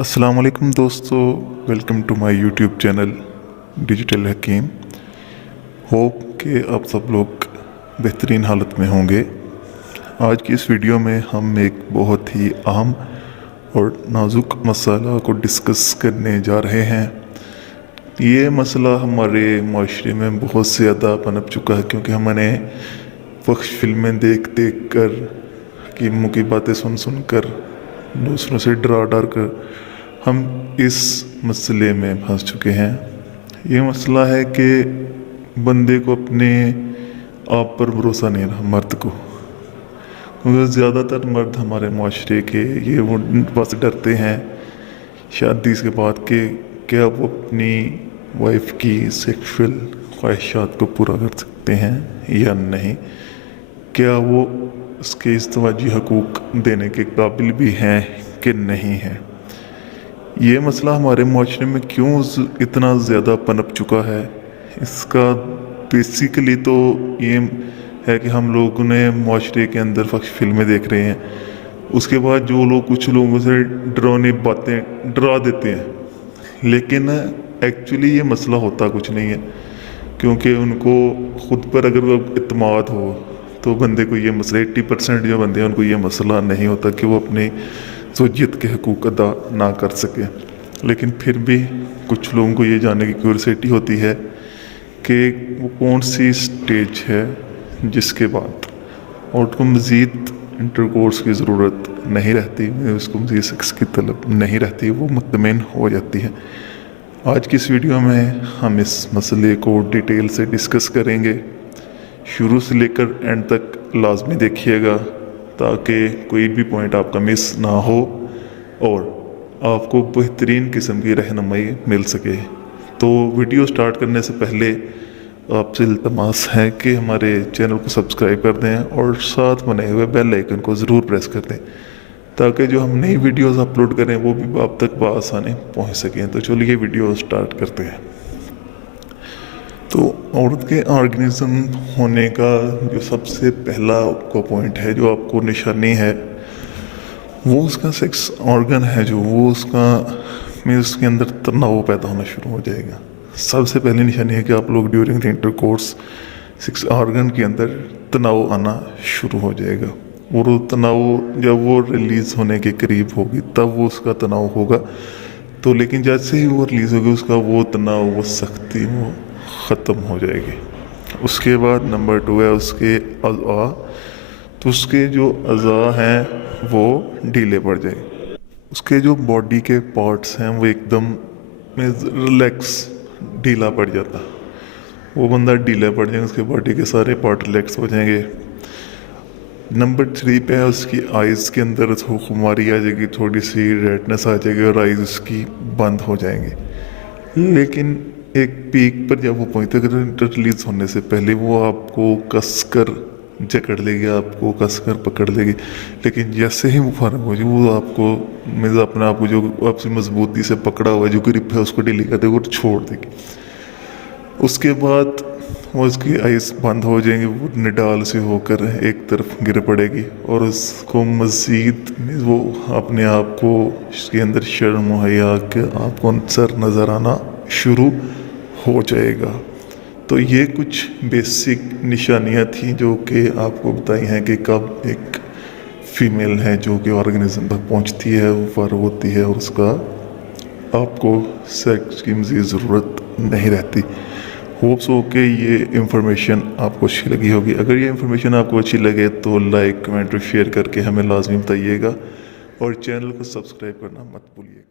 अस्सलाम वालेकुम दोस्तों, welcome to my YouTube channel digital Hakeem. Hope कि आप सब लोग बेहतरीन हालत में होंगे। आज की इस वीडियो में हम एक बहुत ही अहम और नाजुक मसला को डिस्कस करने जा रहे हैं। ये मसला हमारे माशरे में बहुत ज़्यादा पनप चुका है, क्योंकि हमने वक्श फिल्में देख देख कर, हकीमों की बातें सुन सुन कर, दूसरों से डरा डर कर हम इस मसले में फंस चुके हैं। ये मसला है कि बंदे को अपने आप पर भरोसा नहीं रहा, मर्द को। क्योंकि ज़्यादातर मर्द हमारे माशरे के ये वो बस डरते हैं शादी के बाद कि क्या वो अपनी वाइफ की सेक्सुअल ख्वाहिशात को पूरा कर सकते हैं या नहीं, क्या वो उसके इज़्दिवाजी हकूक़ देने के काबिल भी हैं कि नहीं हैं। ये मसला हमारे माशरे में क्यों इतना ज़्यादा पनप चुका है, इसका बेसिकली तो ये है कि हम लोगों ने माशरे के अंदर फिल्में देख रहे हैं। उसके बाद जो लोग कुछ लोगों से डरावनी बातें डरा देते हैं, लेकिन एक्चुअली ये मसला होता कुछ नहीं है। क्योंकि उनको ख़ुद पर अगर इत्मीनान हो तो बंदे को ये मसला 80% जो बंदे हैं उनको ये मसला नहीं होता कि वो अपने ज़ौजियत के हकूक़ अदा ना कर सके। लेकिन फिर भी कुछ लोगों को ये जानने की क्यूरियोसिटी होती है कि वो कौन सी स्टेज है जिसके बाद और उसको मज़ीद इंटरकोर्स की ज़रूरत नहीं रहती, उसको मज़ीद सेक्स की तलब नहीं रहती, वो मुतमईन हो जाती है। आज की इस वीडियो में हम इस मसले को डिटेल से डिस्कस करेंगे। शुरू से लेकर एंड तक लाजमी देखिएगा ताकि कोई भी पॉइंट आपका मिस ना हो और आपको बेहतरीन किस्म की रहनुमाई मिल सके। तो वीडियो स्टार्ट करने से पहले आपसे इल्तमास है कि हमारे चैनल को सब्सक्राइब कर दें और साथ बने हुए बेल आइकन को ज़रूर प्रेस कर दें ताकि जो हम नई वीडियोस अपलोड करें वो भी आप तक बआसानी पहुंच सकें। तो चलिए वीडियो स्टार्ट करते हैं। तो औरत के ऑर्गेनिज्म होने का जो सबसे पहला आपका पॉइंट है, जो आपको निशानी है, वो उसका सेक्स ऑर्गन है। जो वो उसका में उसके अंदर तनाव पैदा होना शुरू हो जाएगा। सबसे पहली निशानी है कि आप लोग during the intercourse sex organ के अंदर तनाव आना शुरू हो जाएगा। और वो तनाव जब वो रिलीज़ होने के करीब होगी तब वो उसका तनाव होगा। तो लेकिन जैसे ही वो रिलीज़ होगी उसका वो तनाव, वो सख्ती वो ख़त्म हो जाएगी। उसके बाद नंबर 2 है उसके अज़ा। तो उसके जो अज़ा हैं वो ढीले पड़ जाएंगे। उसके जो बॉडी के पार्ट्स हैं वो एकदम रिलैक्स ढीला पड़ जाता, वो बंदा ढीला पड़ जाएगा, उसके बॉडी के सारे पार्ट रिलैक्स हो जाएंगे। नंबर 3 पे है उसकी आइज़ के अंदर खुमारी आ जाएगी, थोड़ी सी रेडनेस आ जाएगी और आइज़ उसकी बंद हो जाएंगी। लेकिन एक पीक पर जब वो पहुँचते रिलीज़ होने से पहले वो आपको कसकर जकड़ लेगी, आपको कसकर पकड़ लेगी। लेकिन जैसे ही वो फारग हो जाए वो आपको अपने आप को जो आपसे मजबूती से पकड़ा हुआ जो ग्रिप है उसको ढीली कर देगी और छोड़ देगी। उसके बाद वो उसकी आइज़ बंद हो जाएंगी, वो निडाल से होकर एक तरफ गिर पड़ेगी और उसको मज़ीद वो अपने आप को इसके अंदर शर्म मुहैया के आपको सर नज़र आना शुरू हो जाएगा। तो ये कुछ बेसिक निशानियां थी जो कि आपको बताई हैं कि कब एक फ़ीमेल है जो कि ऑर्गेनिज्म तक पहुंचती है, वो फारग होती है और उसका आपको सेक्स की मज़ीद ज़रूरत नहीं रहती। होप्स हो कि ये इंफॉर्मेशन आपको अच्छी लगी होगी। अगर ये इंफॉर्मेशन आपको अच्छी लगे तो लाइक, कमेंट और शेयर करके हमें लाजमी बताइएगा और चैनल को सब्सक्राइब करना मत भूलिएगा।